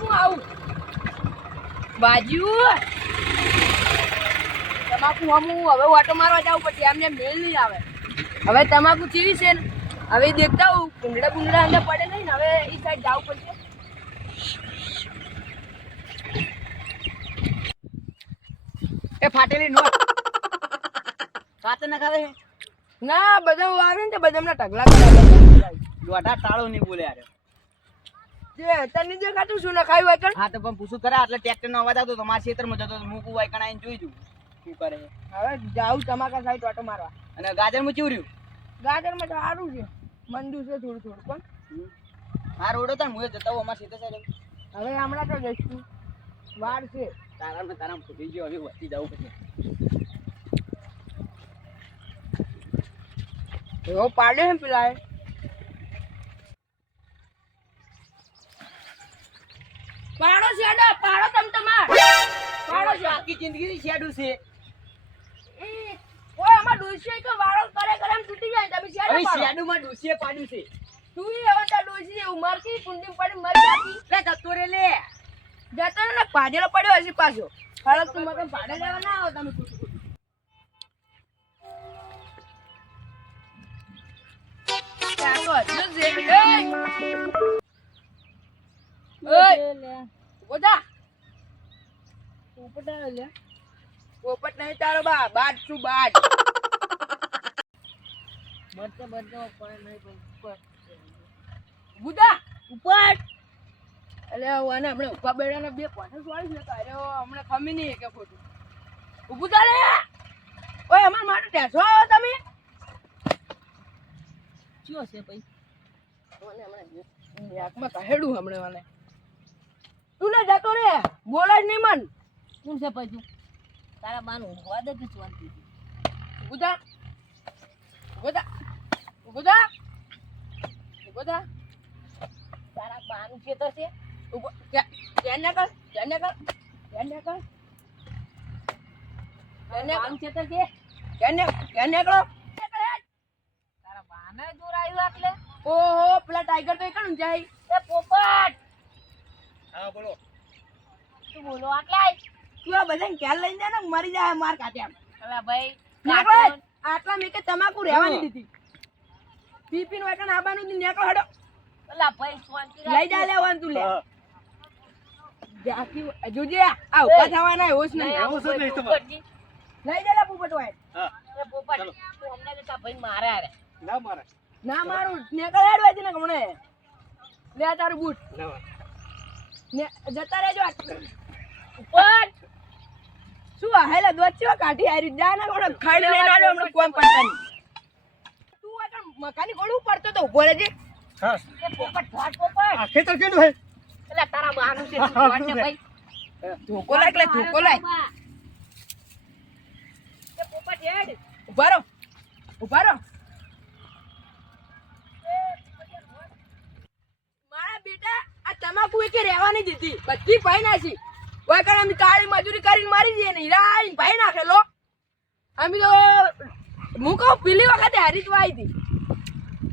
હું આવું. બાજુ. તમાકુ હમું હવે ઓટો મારવા જાવ પછી એમને મેળ નહીં આવે. હવે તમાકુ ચીવી છે ને હવે દેખતા હું કુંડડા કુંડડા અંદર પડે નહીં ને હવે એ સાઈડ જવું પડશે. એ ફાટેલી નો કાતે ના ખાવે ના બધા વાવે ને તે બધાના ટગલા કરાવ્યા લોઢા ટાળો નહીં બોલે યાર. તને જે ખાતું શું નખાયું હોય કણ? હા તો પણ પૂછું ખરા એટલે ટ્રેક્ટર નો અવાજ આવતો તો મારા ખેતરમાં જતો તો મૂકું વાય કણાઈને જોઈ જઉં. શું કરે હવે જાઉં તમાકા સાઈડ ઓટો મારવા. અને ગાજરમાં ચેવું રહ્યું? ગાજરમાં તો સારું છે. મંદુ છે થોડું થોડું પણ. હા રોડો તાર મુએ જતા હું અમારા ખેતર સાઈડ. હવે હમણાં તો જઈશું વાર છે. તારા ને તારા ફૂટી ગયો હવે વધી જવું પછી. એવો પાડે છે પેલા પાડો શેડો પાડો તમ તમાર. પાડો છે આખી જિંદગી શેડું છે. ઓય અમાર ડોશી કે વાળો કરે કરે એમ તૂટી જાય તમે શેડો હવે શેડું માં ડોસીએ પાડ્યું છે. તું એ હવે તાર ડોશી એવું મરતી કુંડી પડી મરી જાતી. લે જતો રે લે. જતો ને પાજેલો પડ્યો હશે પાછો. ખરક તું મને ભાડે લેવા ના આવો તમે ખોટું ખોટું. એય! ઓય! ઊભો થા. પોપટ નહીં તારો બા બાટ છું બાટ બરતે બરતે પડે નહીં પણ ગુદા ઉપર એટલે આને ઊભા બેડાને બે પાછળ સોળી છે અરે હમણાં ખમી નહીં કે ખોટું. ઊભું ચાલે ઓય અમાર માટે ટેસો આવો તમે. ચિયો છે ભાઈ. મને હમણાં યાકમાં કહેડું હમણાં મને તું ને જતો રે. બોલે જ નહીં મન. કોણ છે પછી? તારા માન ઊંઘવા દે કે થા. ઊભું થા. ઊભું થા. તારા બાનું ખેતર છે? ઊભો. ધ્યાન ના કર ધ્યાન ના કર ધ્યાન ના કર. ધ્યાન ના કર. બાનું ખેતર છે? ધ્યાન ધ્યાન ના કરો. તારા બાને જોર આવ્યું એટલે? ઓહો પેલા ટાઈગર તો એકણ જાય? એ પોપટ! હા બોલો. તું બોલો? આટલા તું આ બધાને ખ્યાલ લઈને જાય ને મરી જાય માર કાઢે એમ અલા ભાઈ આટલા મેં કે તમાકુ રહેવાની દીધી. પીપી નું એકણ આબાનું નીકળો હડો. અલા ભાઈ શાંતિ લઈ જા લેવાનું તું લે. જાકી જોજે આ ઊભા થવાના હોશ નહીં. આવું નહીં તમારે? લઈ જા લે પોપટ વાય હા પોપટ તું હમણાં જતા ભાઈ મારે હારે. ના મારે. ના મારું નીકળ હેડ વાજી ને હમણે. લે તારું બૂટ. જતા રહેજો ઉપર. શું આહેલા હેલા દોચ્યો કાઢી આરી જા ને હમણાં ખાઈ લઈને આલો હમણાં કોમ પડતા તું આ મકાની ગોળું પડતો તો ઊભો રહેજે. હા. પોપટ ધોટ પોપટ. આ ખેતર કેડું હે? એટલે તારા બાનું છે તું? ભાઈ. ધોકો લાય એટલે ધોકો લાય. એ પોપટ હેડ. ઊભા રહો ઊભા રહો મારા બેટા આ રહેવાની દીધી બધી ભાઈ નાખી. કોઈ કારણ અમે કાળી મજૂરી કરીને મારી દઈએ ને હીરા ભાઈ નાખેલો અમે તો હું કહું, પેલી વખતે હારી જ વાઈ હતી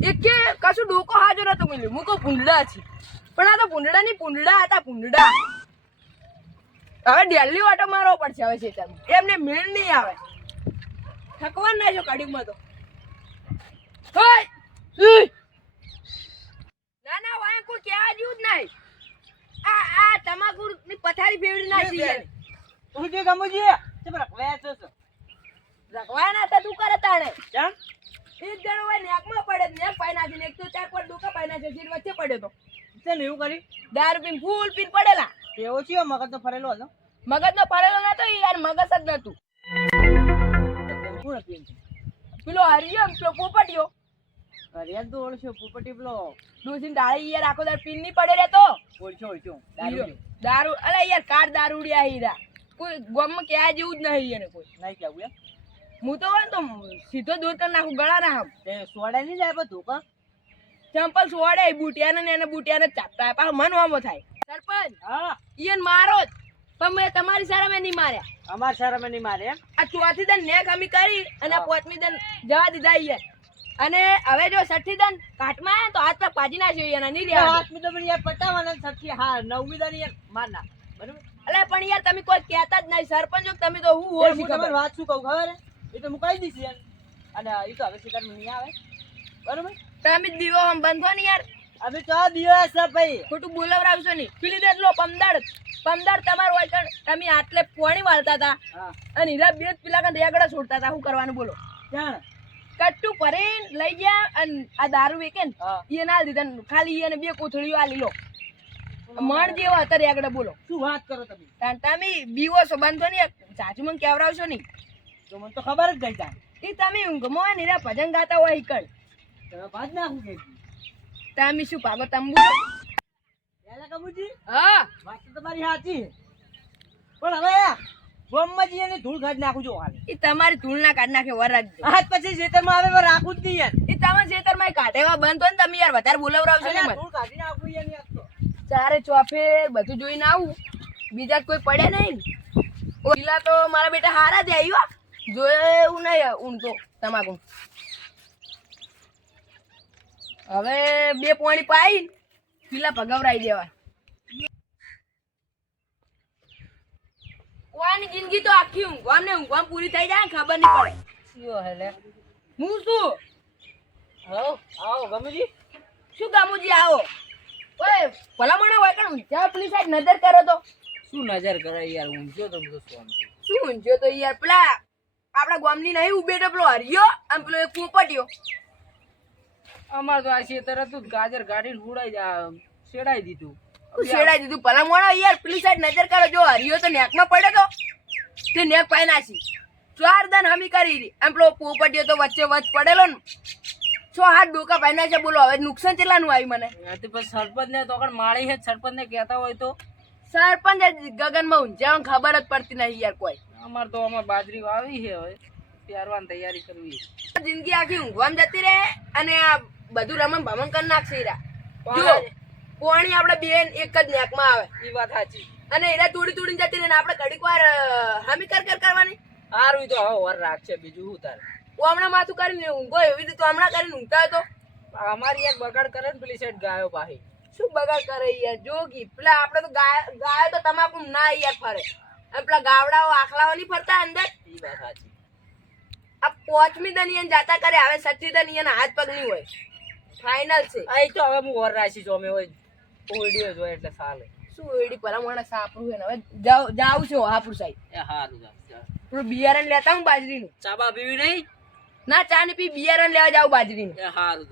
એકે કશું ડોકો હાજર નતો મળ્યું. હું કહું ભૂંડડા છે. પણ આ તો ભૂંડડા ની ભૂંડડા હતા ભૂંડડા હવે ડેલી વાટો મારવો પડશે હવે ખેતરમાં. એમને મેળ નહીં આવે. થકવાન ના જો કડીમાં તો. હોય. ના ના વાય કોઈ કહેવા જેવું જ નહીં. આ આ તમાકુ ની પથારી ફેવડી નાખી છે. તું જે તે રખવાયા છો છો રખવાના હતા તું કરે તાણે. કેમ? એક જણો હોય નેકમાં પડે નેક પાઈ નાખીને એક તો ચાર ડોકા પાઈ નાખે જીર વચ્ચે પડ્યો તો. તેમ એવું કરી? દારૂ પીને ફૂલ પીને પડેલા. એવો છે મગજ તો ફરેલો હતો? મગજ નો પડેલો નતો યાર મગજ જ નતું. પેલો હરિયો ને પેલો પોપટિયો. અરે ઓળખ્યો પોપટી બ્લો ડોસીને ડાળી યાર આખો દાર પીનની પડે રે તો. ઓળખ્યો હીરો. દારૂ દારૂ અલે યાર કાર દારૂડિયા હીરા. કોઈ ગોમમાં ક્યાં જેવું જ નહીં એને કોઈ. નહીં કેવું હું તો તો સીધો દૂર કરી નાખું ગળા ના તે સોડે નહીં જાય પણ ધોકા ચંપલ સોડે બુટિયાને ને એને બુટિયાને ને ચાપતા પાછો મન વામો થાય. સરપંચ હા. ઈયન મારો જ. પણ મેં તમારી સારા મેં નહીં માર્યા. અમારી સારા નહીં માર્યા આ ચોથી દન નેક અમી કરી અને પાંચમી દન જવા દીધા યાર અને હવે જો સઠ્ઠી દન કાટમાં આવે ને તો હાથ પગ પાજી નાખ્યો એના નહીં રહ્યા. હાથ મીધો પણ યાર પટાવાના ને હા નવમી દાની યાર મારના બરોબર? અલે પણ યાર તમે કોઈ કહેતા જ નહીં. સરપંચ તમે તો હું હોય હું ખબર? તમને વાત શું કહું ખબર એ તો મુકાઈ દઈશ યાર. અને એ તો હવે શિકારમાં નહીં આવે. બરોબર? તમે જ દીવો આમ બંધો ને યાર. અમે તો દીવો છે ભાઈ. ખોટું બોલાવરાવશો નહીં. પીલી દે લો પમદાડ. પમદાડ તમારું હોય કણ. તમે આટલે પોણી વાળતા હતા. અને હીરા બે પેલા કણ રેગડા છોડતા હતા. શું કરવાનું બોલો? જાણ. કટ્ટુ ભરીને લઈ ગયા અને આ દારૂ વેકે ને એ ના દીધા ખાલી એને બે કોથળીઓ આલી લો. મણ જેવો અત્યારે આગળ બોલો. શું વાત કરો તમે? તાન તમે બીવો છો બાંધો નહીં ચાચુ મને કેવડાવશો નહીં. તો મને તો ખબર જ ગઈ તાર એ તમે ઊંઘમાં ને હીરા ભજન ગાતા હોય ઈકણ તમે વાત નાખું કે તમે શું પાગો તંબુ એલા કબૂજી. હા. વાત તો તમારી સાચી. પણ હવે. ગોમમાં જઈને ધૂળ કાઢી નાખું જો હાલ. એ તમારી તુલના કાઢ નાખે વરાજ આજ પછી ખેતરમાં આવે રાખું જ નહીં યાર. એ તમે ખેતરમાં કાઢેવા બંધ હોય ને તમે યાર વધારે બોલાવરાવશો ને ધૂળ કાઢી નાખું યાર તો. ચારે ચોફે બધું જોઈને આવું. બીજા કોઈ પડે નહીં. ને. ઓ પેલા તો મારા બેટા હારા જ આવ્યો જોયું નહીં તો તમાકુ. હવે બે પોણી પાઈ પેલા ભગવરાઈ દેવા. કોની જિંદગી તો આખી ઊંઘવામ ને ઊંઘવામ પૂરી થઈ જાય ખબર નહીં પડે. કયો હેલે. હું શું? આવો આવો ગમુજી. શું ગમુજી આવો? ઓય ભલામણ હોય કણ ઊંચા પેલી સાઈડ નજર કરો તો. શું નજર કરે યાર? ઊંચો તો બધો શાંતિ શું ઊંચો તો યાર? પેલા આપણા ગામની નહીં ઉભેટો પેલો હરિયો અને પેલો એક પોપટિયો અમાર તો આ ખેતર હતું ગાજર ગાડી ઉડાઈ જા શેડાઈ દીધું. શેડાઈ દીધું? દીધું ભલામણ યાર પેલી સાઈડ નજર કરો. જો હરિયો તો નેકમાં પડે તો. તે નેક પાઈ નાખી. ચાર દન હમી કરી. આમ પેલો પોપટિયો તો વચ્ચે વચ પડેલો ને. છ હાથ ડોકા પાઈ નાખ્યા બોલો હવે નુકસાન કેટલાનું આવ્યું મને? તે પછી સરપંચ ને તો માળી હે સરપંચ ને કહેતા હોય તો? સરપંચ ગગનમાં ઊંઝા ખબર જ પડતી નહીં યાર કોઈ. અમાર તો અમાર બાજરી વાવી છે હવે. પ્યારવાની તૈયારી કરવી જિંદગી આખી ઊંઘવાન જતી રહે અને આ બધું રમણ ભમણ કરી નાખશે હીરા. જો પોણી આપણે બેન એક જ નેકમાં આવે. એ વાત સાચી. અને હીરા તોડી તોડીને જતી ને આપણે ઘડીક વાર હામી કર કર કરવાની. સારું તો હવે વર રાખશે બીજું શું તારે? હું હમણાં માથું કરીને ઊંઘો એવી રીતે હમણાં કરીને ઊંઘતા હતો અમારી યાર બગાડ કરે ને પેલી સેટ ગાયો ભાઈ શું બગાડ કરે યાર? જોગી. પેલા આપણે તો ગાય ગાયો તો તમાકુ ના યાર ફરે. અને પેલા ગાવડાઓ આખલાઓ નહીં ફરતા અંદર? એ વાત સાચી. આ પોચમી દનિયન જાતા કરે હવે સચ્ચી દનિયન હાથ પગ નહીં હોય. ફાઇનલ છે. આ તો હવે હું ઓર રાખી છું અમે હોય. ઓડિયો જોઈએ એટલે ચાલે શું એડી પરામણ સાપરું છે હવે જાવ જાવ છું હાપુર સાહેબ એ સારું થોડું બિયારણ લેતા હું બાજરીનું. ચાબા પીવી નહીં? ના ચા ને પી બિયારણ લેવા જાવ બાજરીનું. એ સારું